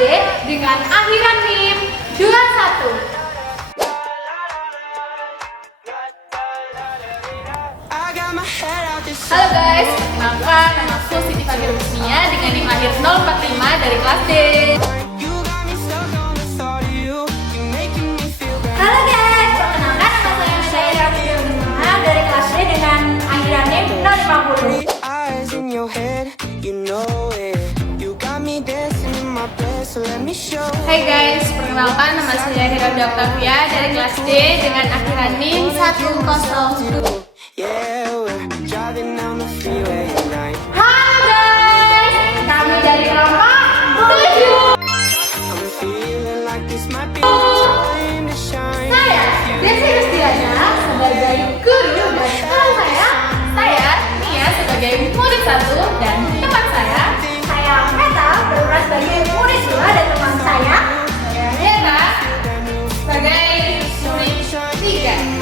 dengan akhiran NIM 21. Halo guys, perkenalkan nama aku Siti Fadil Husnia dengan NIM akhir 045 dari kelas D. Halo guys, perkenalkan nama saya Medaya Rafidilma dari kelas D dengan akhiran NIM 050. Hai guys, perkenalkan nama saya Hirauda Octavia dari kelas D dengan akhiran NIM 102. Halo guys, kami dari kelompok 7. Saya Desi Rustiana sebagai guru dan teman saya Nia sebagai murid 1 dan teman saya Meta berperan sebagai murid 2 dan teman saya Hera sebagai murid 3.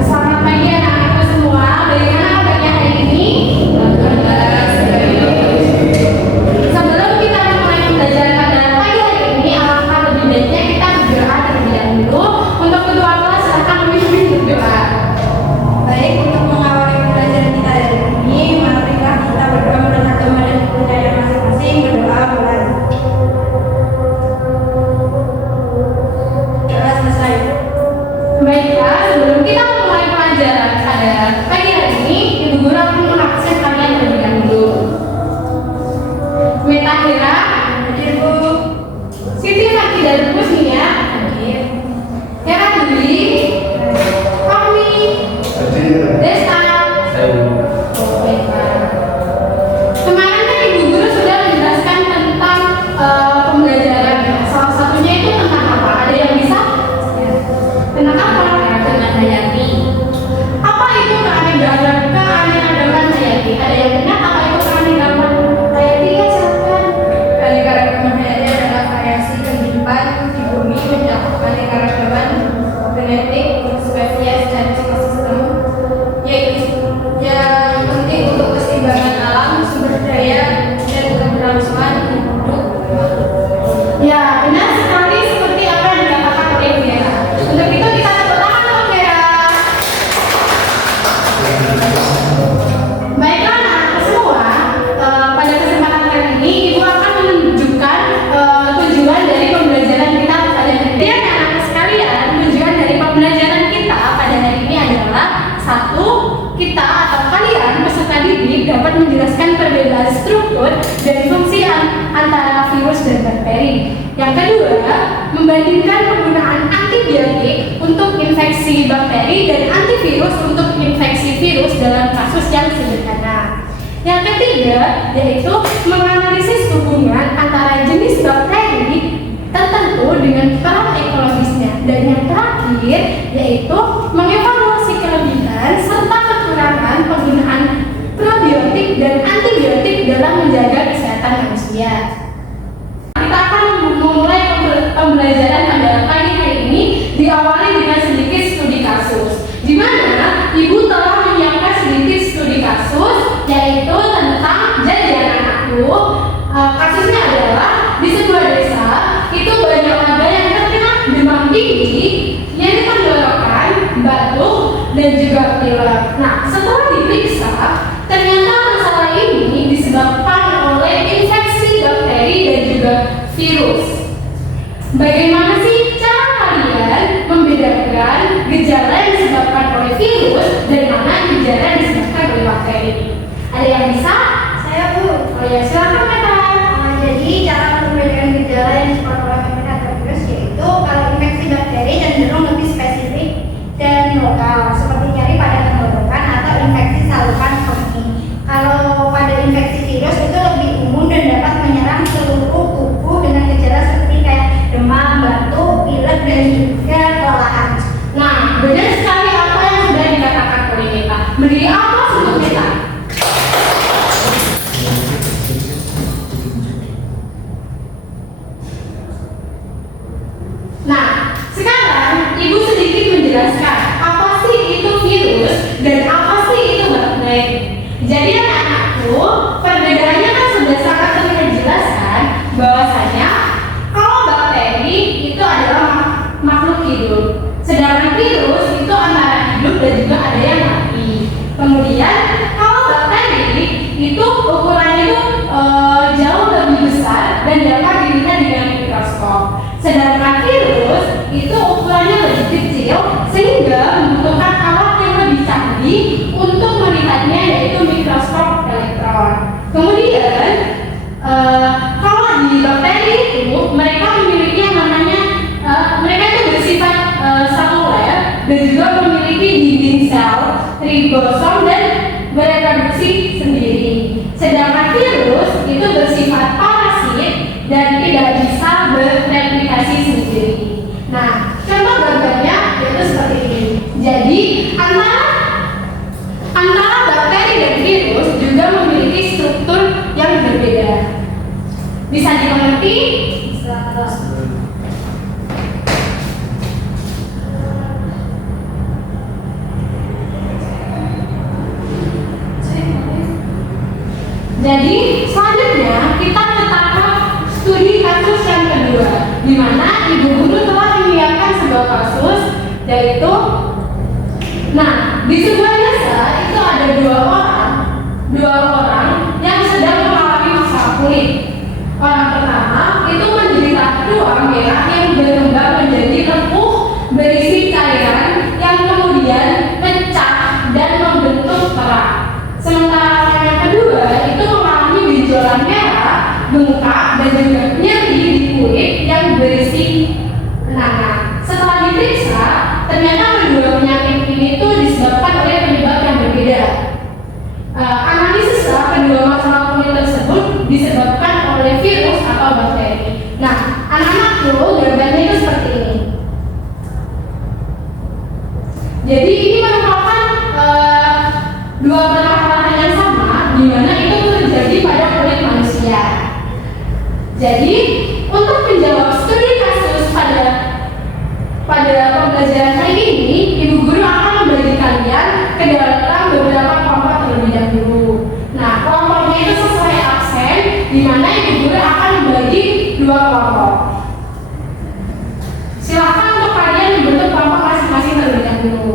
Selamat pagi anak-anakku semua. Bagaimana kabarnya hari ini? Sebelum kita mulai pembelajaran pada pagi hari ini, alangkah lebih baiknya kita berdoa terlebih dahulu. Untuk kedua kelas silakan memimpin berdoa. Baik, untuk mengawali pembelajaran kita hari ini, marilah kita berdoa mendengar agama dan kepercayaan masing-masing. Berdoa mulai. Doa selesai. Baiklah, sebelum kita memulai pelajaran pada pagi hari ini, Ibu Guru akan mengabsen kalian terlebih dahulu. Meta Hera, Hadir Bu. Siti Fadil Husnia, Hera Dwi, Fahmi, Desta. Baiklah. Kemarin kan Ibu Guru sudah menjelaskan tentang pembelajaran. Salah satunya itu tentang apa? Ada yang bisa? Tentang apa? Tentang hayati. Apa itu keanekaragaman hayati? Ada yang ingat apa itu keanekaragaman hayati? Ya, silakan. Keanekaragaman hayati adalah variasi kehidupan di bumi mencakup keanekaragaman genetik, spesies, dan ekosistem, yaitu yang penting untuk keseimbangan alam, sumber daya, dan keberlangsungan hidup. Ya, benar sekali seperti apa yang dikatakan oleh Vera. Untuk itu kita tepuk tangan untuk Vera. Baiklah anak-anak semua, pada kesempatan kali ini Ibu akan menunjukkan tujuan dari pembelajaran kita pada hari ini. Dan anak-anak sekalian, tujuan dari pembelajaran kita pada hari ini adalah satu, kita atau kalian peserta didik dapat menjelaskan perbedaan struktur dan fungsi antara virus dan bakteri. Yang kedua, membandingkan penggunaan antibiotik untuk infeksi bakteri dan antivirus untuk infeksi virus dalam kasus yang sederhana. Yang ketiga, yaitu menganalisis hubungan antara jenis bakteri tertentu dengan peran ekologisnya. Dan yang terakhir, yaitu mengevaluasi kelebihan serta kekurangan penggunaan probiotik dan antibiotik dalam menjaga kesehatan manusia. Kita akan memulai pembelajaran pada pagi hari ini diawali dengan sedikit studi kasus, di mana Ibu telah menyiapkan sedikit studi kasus, yaitu tentang Jadi Anakku. Kasusnya adalah di sebuah desa itu banyak warga yang terkena demam tinggi, nyeri tenggorokan, batuk, dan juga pilek. Nah, setelah diperiksa, ternyata masalah ini disebabkan oleh infeksi bakteri dan juga virus. Bagaimana sih cara kalian membedakan gejala yang disebabkan oleh virus dan mana gejala yang disebabkan oleh bakteri? Ada yang bisa? Saya Bu. Oh ya, silakan Meta. Jadi cara membedakan gejala yang disebabkan oleh bakteri atau virus yaitu kalau infeksi bakteri cenderung lebih spesifik dan lokal, seperti nyeri pada tenggorokan atau infeksi saluran kemih. Kalau pada infeksi virus itu lebih umum dan dapat menyerang seluruh tubuh dengan gejala seperti kayak demam, batuk, pilek, dan juga kelelahan. Nah, benar sekali apa yang sudah dikatakan oleh Kemudian kalau bakteri itu ukurannya itu jauh lebih besar dan dapat dilihat dengan mikroskop. Sedangkan virus itu ukurannya lebih kecil sehingga membutuhkan alat yang lebih canggih untuk melihatnya, yaitu mikroskop elektron. Kemudian kalau di bakteri itu mereka memiliki yang namanya mereka itu bersifat seluler dan juga memiliki dinding sel, ribosom dan bereproduksi sendiri. Sedangkan virus itu bersifat parasit dan tidak bisa bereplikasi sendiri. Nah, contoh gambarnya yaitu seperti ini. Jadi antara bakteri dan virus juga memiliki struktur yang berbeda. Bisa dimengerti? Bisa. Jadi selanjutnya kita ke tahap studi kasus yang kedua, di mana ibu guru telah menyiapkan sebuah kasus, yaitu, nah di sebuah desa itu ada dua orang yang sedang mengalami masalah kulit. Orang pertama itu menderita ruang merah yang berkembang menjadi lepuh berisi cairan yang kemudian pecah dan membentuk kerak. Sementara orang yang kedua itu mengalami benjolan merah, bengkak dan juga nyeri di kulit yang berisi nanah. Setelah diperiksa, ternyata kedua penyakit ini itu disebabkan oleh penyebab yang berbeda. Analisis kedua masalah kulit tersebut disebabkan oleh virus atau bakteri. Nah, anak-anakku gambarnya itu seperti ini. Jadi ini merupakan dua permasalahan yang sama, di mana itu terjadi pada kulit manusia. Jadi untuk menjawab studi kasus pada pembelajaran kali ini, ibu guru akan membagi kalian ke dalam beberapa kelompok terlebih dahulu. Nah, kelompoknya itu sesuai absen, di mana ibu guru akan membagi dua kelompok. Silakan untuk kalian membentuk kelompok masing-masing terlebih dahulu.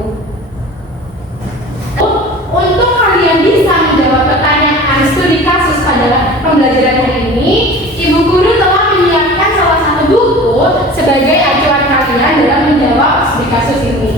Untuk kalian bisa menjawab pertanyaan studi kasus pada pembelajaran hari ini, ibu guru telah menyiapkan salah satu buku sebagai acuan kalian dalam menjawab studi kasus ini.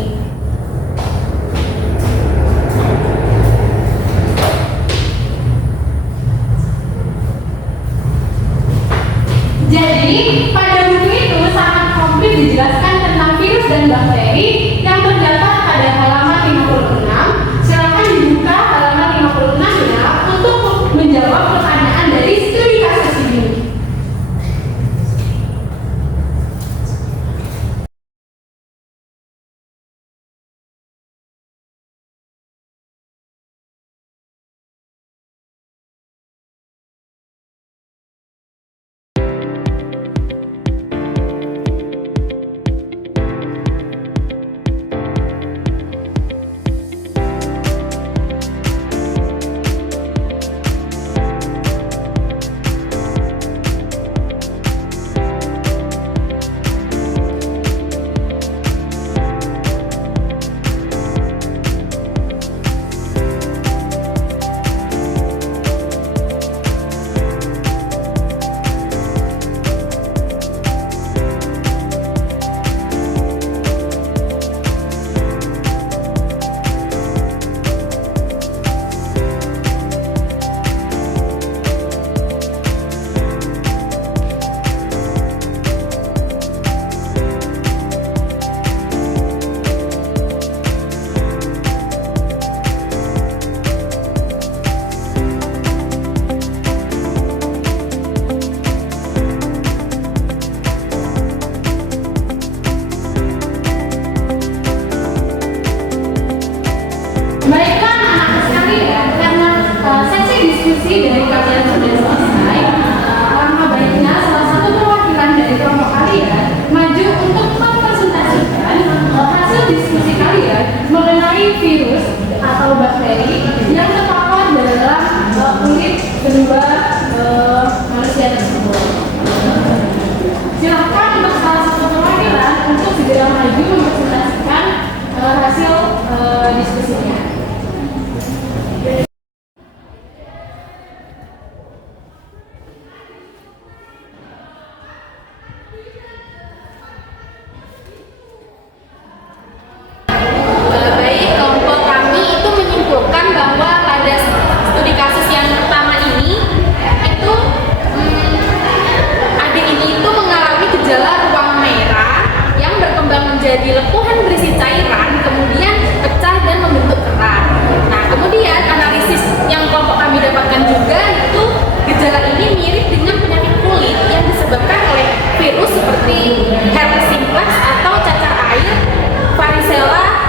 Jadi, pada buku itu sangat komplit dijelaskan tentang virus dan bakteri yang terdapat pada halaman 56. Silakan dibuka halaman 56 ya untuk menjawab pertanyaan dari studi kasus ini.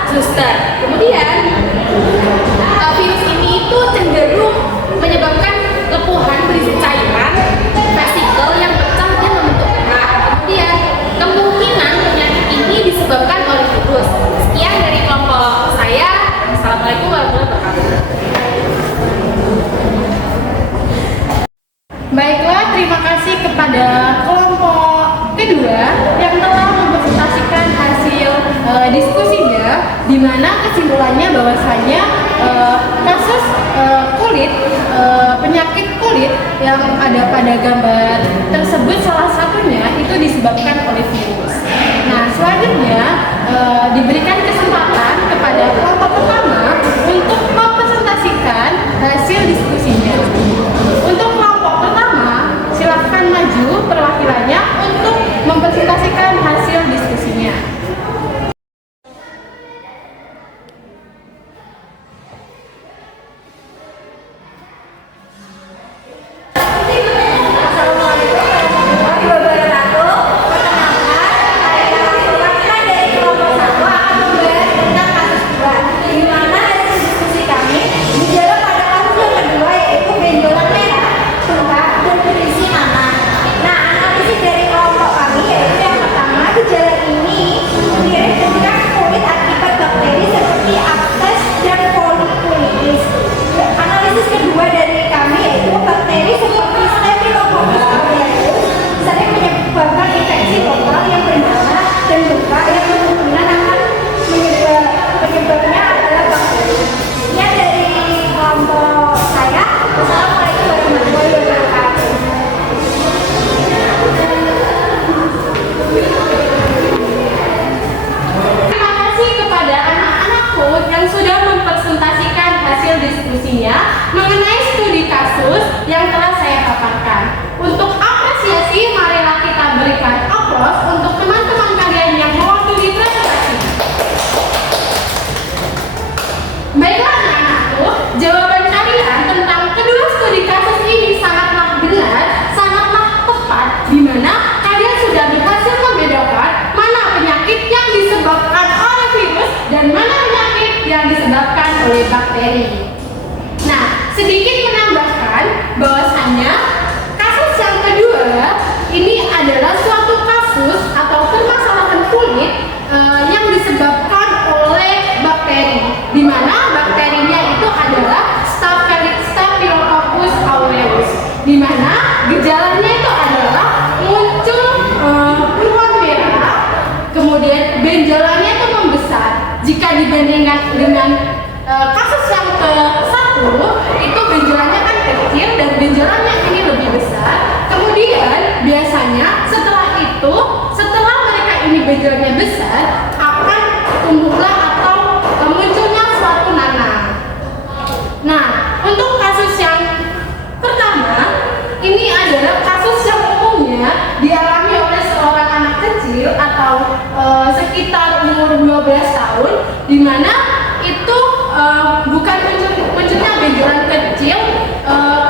Suster. Kemudian virus ini itu cenderung menyebabkan lepuhan berisi cairan vesikel yang pecah dan membentuk kerak. Kemudian kemungkinan penyakit ini disebabkan oleh virus. Sekian dari kelompok saya. Assalamualaikum warahmatullahi wabarakatuh. Baiklah, terima kasih kepada kelompok kedua yang telah mempresentasikan hasil diskusinya, di mana kesimpulannya bahwasanya kasus kulit, penyakit kulit yang ada pada gambar tersebut salah satunya itu disebabkan oleh virus. Nah, selanjutnya diberikan kesempatan kepada kelompok pertama untuk mempresentasikan hasil diskusinya. Untuk kelompok pertama, silahkan maju perwakilannya untuk mempresentasikan hasil diskusinya. Mengenai studi kasus yang telah saya paparkan. Untuk apresiasi, marilah kita berikan aplaus untuk teman-teman kalian yang mewakili presentasi. Baiklah anak-anakku, jawaban kalian tentang kedua studi kasus ini sangatlah benar, sangatlah tepat, di mana kalian sudah berhasil membedakan mana penyakit yang disebabkan oleh virus dan mana penyakit yang disebabkan oleh bakteri. Nah, sedikit menambahkan bahwasannya kasus yang kedua ini adalah suatu kasus atau permasalahan kulit yang disebabkan oleh bakteri, di mana bakterinya itu adalah Staphylococcus aureus, di mana gejalanya itu adalah muncul keluar merah, kemudian benjolannya itu membesar. Jika dibandingkan dengan kasus yang ke-1 itu benjolannya kan kecil dan benjolannya ini lebih besar. Kemudian biasanya setelah mereka ini benjolannya besar akan tumbuhlah atau munculnya suatu nanah. Nah, untuk kasus yang pertama ini adalah kasus yang umumnya dialami oleh seorang anak kecil atau sekitar umur 12 tahun, di mana itu bukan munculnya benjolan kecil,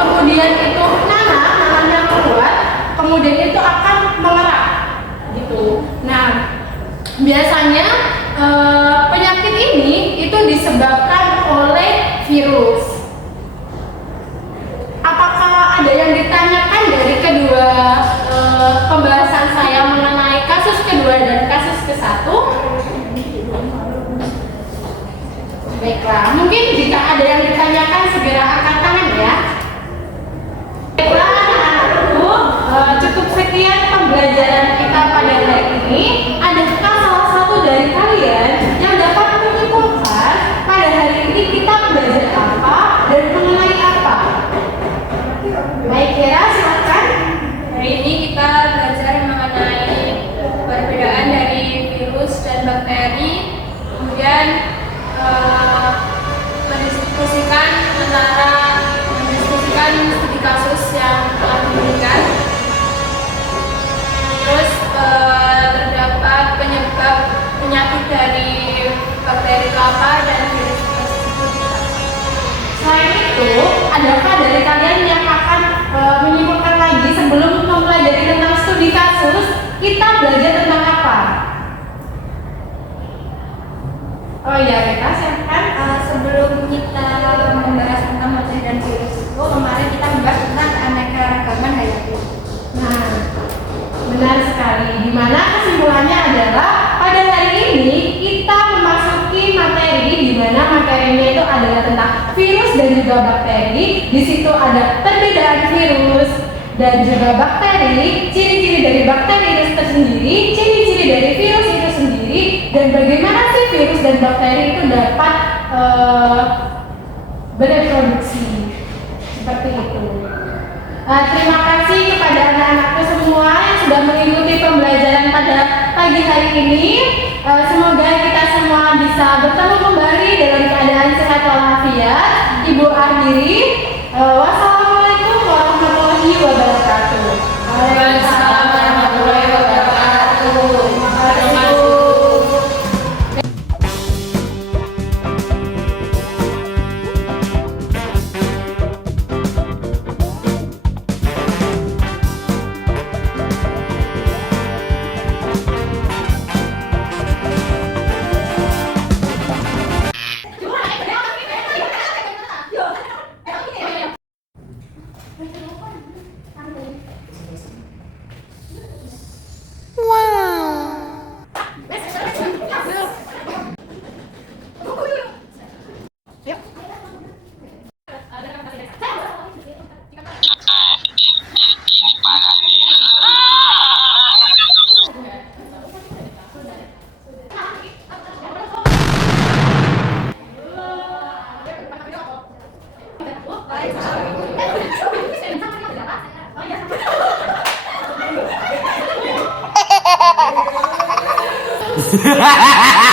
kemudian itu nanahnya keluar, kemudian itu akan mengerak gitu. Nah, biasanya penyakit ini itu disebabkan oleh virus. Apakah ada yang ditanyakan dari kedua pembahasan saya mengenai kasus kedua dan kasus ke-1? Baiklah, mungkin jika ada yang ditanyakan segera angkat tangan ya. Baiklah anak-anakku, cukup sekian pembelajaran kita pada hari ini. Adakah salah satu dari kalian yang dapat menyimpulkan pada hari ini kita belajar apa dan mengenai apa? Baik Kira, silakan. Hari ini kita belajar mengenai perbedaan dari virus dan bakteri, kemudian mendiskusikan studi kasus yang telah diberikan. Terus terdapat penyebab penyakit dari bakteri kelapa dan virus tersebut. Selain itu, adakah dari kalian yang akan menyimpulkan lagi sebelum mempelajari tentang studi kasus, kita belajar tentang apa? Oh iya, kita silakan. Sebelum kita membahas tentang materi dan virus itu, kemarin kita membahas tentang keanekaragaman hayati. Nah, benar sekali. Di mana kesimpulannya adalah pada hari ini kita memasuki materi di mana materinya itu adalah tentang virus dan juga bakteri. Di situ ada perbedaan virus dan juga bakteri, ciri-ciri dari bakteri itu tersendiri, ciri-ciri dari virus itu sendiri, dan bagaimana sih virus dan bakteri itu dapat bereproduksi seperti itu. Terima kasih kepada anak-anakku semua yang sudah mengikuti pembelajaran pada pagi hari ini. Semoga kita semua bisa bertemu kembali dalam keadaan sehat walafiat. Ibu akhiri. Wassalamualaikum warahmatullahi wabarakatuh. Waalaikumsalam warahmatullahi wabarakatuh. Terima kasih. Ha ha ha ha!